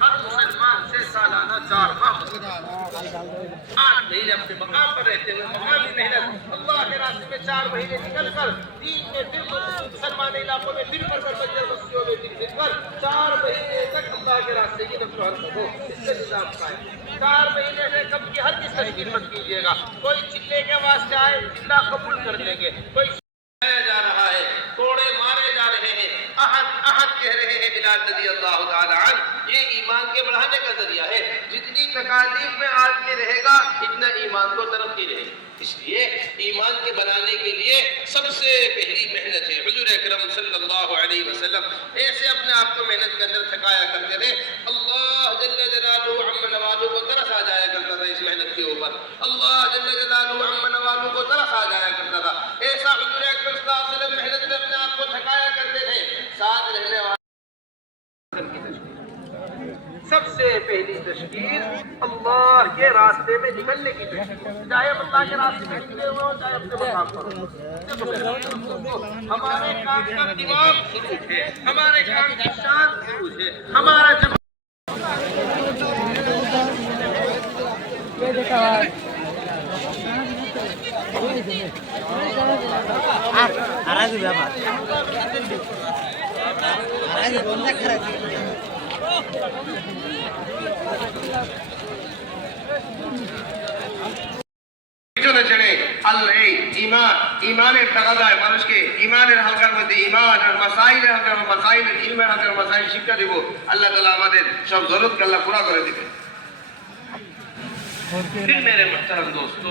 ہر مسلمان سے سالانہ 4 ماہ 8 مہینے اپنے مقام پر رہتے ہوئے مقامی محنت اللہ کے راستے میں 4 مہینے نکل کر دین میں پھر مسلمان علاقوں میں پھر کر بچے بستیوں میں پھر کر 4 مہینے تک اللہ کے راستے کی نفل و حرکت ہو، اس سے نظام قائم۔ 4 مہینے سے کم کی ہر کس تشکیل مت کیجیے گا، کوئی چلے کے واسطے آئے چلا قبول کر لیں گے، کوئی جا رہا ہے، کوڑے مارے جا رہے ہیں، احد احد کہہ رہے ہیں بلال رضی اللہ تعالی عنہ، یہ ایمان کے بڑھانے کا ذریعہ ہے۔ جتنی تکالیف میں آدمی رہے گا اتنا ایمان کو ترقی رہے گی، اس لیے ایمان کے بنانے کے لیے سب سے پہلی محنت ہے۔ حضور اکرم صلی اللہ علیہ وسلم ایسے اپنے آپ کو محنت کے اندر تھکایا کرتے تھے، اللہ جل جلالہ عم نوالہ کو ترس آ جایا کرتا تھا اس محنت کے اوپر، اللہ جل جلالہ عم نوالہ کو ترس آ جایا کرتا تھا۔ ایسا حضور اکرم صلی اللہ علیہ وسلم محنت میں اپنے آپ کو تھکایا کرتے تھے۔ ساتھ رہنے والے سب سے پہلی تشکیل اللہ کے راستے میں نکلنے کی تشکیل، چاہے اللہ کے راستے میں نکلے ہوئے ہو چاہے اپنے مقام پر ہو۔ ہمارے کام کا دماغ خروج ہے، ہمارے کام کی شان خروج ہے، ہمارا جب পিছনে ছেড়ে আল্লাহ এই ইমানের তাগাদায় মানুষকে ইমানের হালকার মধ্যে ইমান আর মাসাইলের হালকার মাসাইলের ইলমের হালকার মাসাইল শিক্ষা দিব। আল্লাহ তাআলা আমাদের সব জরুরতকে আল্লাহ পুরা করে দিবেন। پھر میرے محترم دوستو